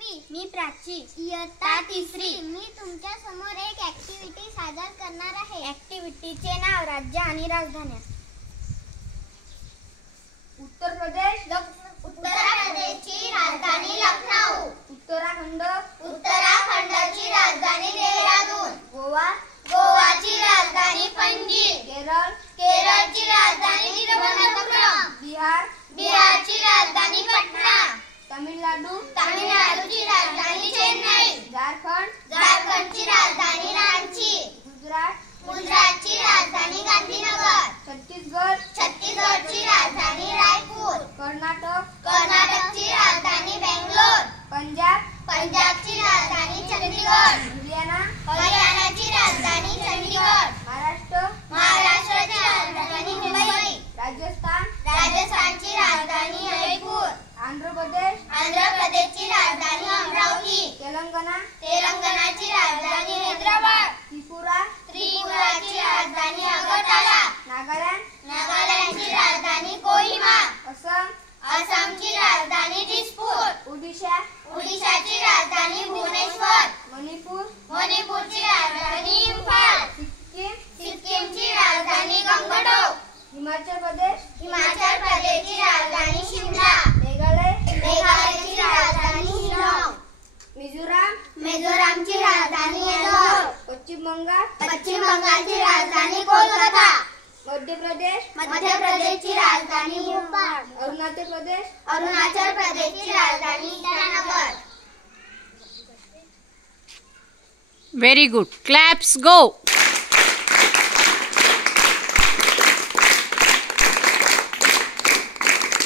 मी प्राची, इयत्ता तिसरी। मी तुमच्या समोर एक ऍक्टिव्हिटी सादर करणार आहे। ऍक्टिव्हिटीचे नाव राज्य आणि राजधान्या। उत्तर प्रदेश, उत्तराप्रदेशची राजधानी लखनौ। उत्तराखंड, उत्तराखंडची राजधानी देहरादून। गोवा, गोवाची राजधानी पणजी। केरळ, केरळची राजधानी तिरुवनंतपुरम। बिहार, बिहारची राजधानी पटना। तमिळनाडू, तमिळनाडूची राजधानी चेन्नई। झारखंड, झारखंडची राजधानी रांची। गुजरात, गुजरातची राजधानी गांधीनगर। छत्तीसगड, छत्तीसगडची राजधानी रायपूर। कर्नाटक, कर्नाटकची राजधानी बेंगलोर। पंजाब, पंजाबची राजधानी चंदीगड। हरियाणा, हरियाणाची राजधानी चंदीगड। महाराष्ट्र, महाराष्ट्राची राजधानी मुंबई। राजस्थान, राजस्थानची राजधानी जयपूर। आंध्र प्रदेश, आंध्र प्रदेशची राजधानी अमरावती। तेलंगणा, तेलंगणाची राजधानी हैदराबाद। त्रिपुरा, त्रिपुराची राजधानी अगरतला। नागालँड, नागालँडची राजधानी कोहिमा। असम, आसामची राजधानी दिसपूर। ओडिशा, ओडिशाची राजधानी भुवनेश्वर। मणिपूर, मणिपूरची राजधानी इम्फाल। सिक्कीम, सिक्कीमची राजधानी गंगटोक। हिमाचल प्रदेश, हिमाचल प्रदेशची राजधानी शिमला। मेघालय, मेघालयची राजधानी शिलाँग। मिझोराम, मिझोरामची राजधानी इंदौर। पश्चिम बंगाल, पश्चिम बंगालची राजधानी कोलकाता। मध्य प्रदेश, मध्य प्रदेशची राजधानी भोपाळ। अरुणाचल प्रदेश, अरुणाचल प्रदेशची राजधानी Itanagar. Very good. Claps go.